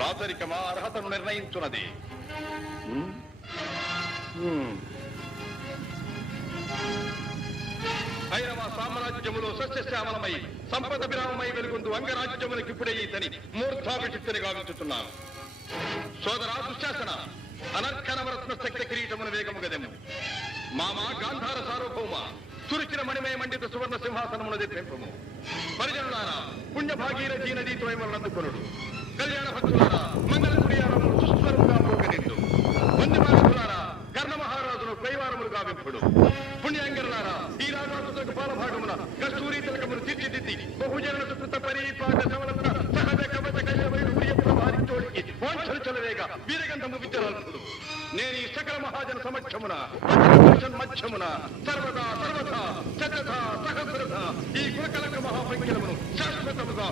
రాచరికమా అర్హతను నిర్ణయించున్నది. ఐరవ సామ్రాజ్యములో సస్యశ్యామలమై సంపద విరామమై వెలుగొందు అంగరాజ్యములకు ఇప్పుడే ఇతని మూర్ధాభిషిక్తుని గావించుతున్నాను. సోదరా దుశ్శాసన, అనర్కనవరత్న శక్తి కిరీటమును వేగము గదెము. మామా గాంధార సార్వభౌమ, తురిచిన మణిమయ మండిత సువర్ణ సింహాసనమును తెప్పింపము. పరిజనులారా, పుణ్య భాగీరథీ నదీ త్వయములందుకొనుడు. కళ్యాణ భక్తులారా, మంగళ కుడియారమును సుస్వరముగా మోగనిండు. వంద్యమాగతులారా, కర్ణ మహారాజును కైవారములు గావింపుడు. పుణ్యాంగరులారా, ఈ రాజాసులకు పాలభాగమున కస్తూరి తిలకమును తీర్చిదిద్ది బహుజన సుకృత పరిపాక సవలత్న సహజ కవచ కైలవైడు ప్రియపుల వారించోడికి వాంఛలు చలవేగా వీరగంధము విద్యరాల్పుడు. నేను ఈ సకల మహాజన సమక్షమున మధ్యమున సర్వదా సర్వథా సకథ సహస్రథ ఈ కులకలక మహాపంచమును శాశ్వతముగా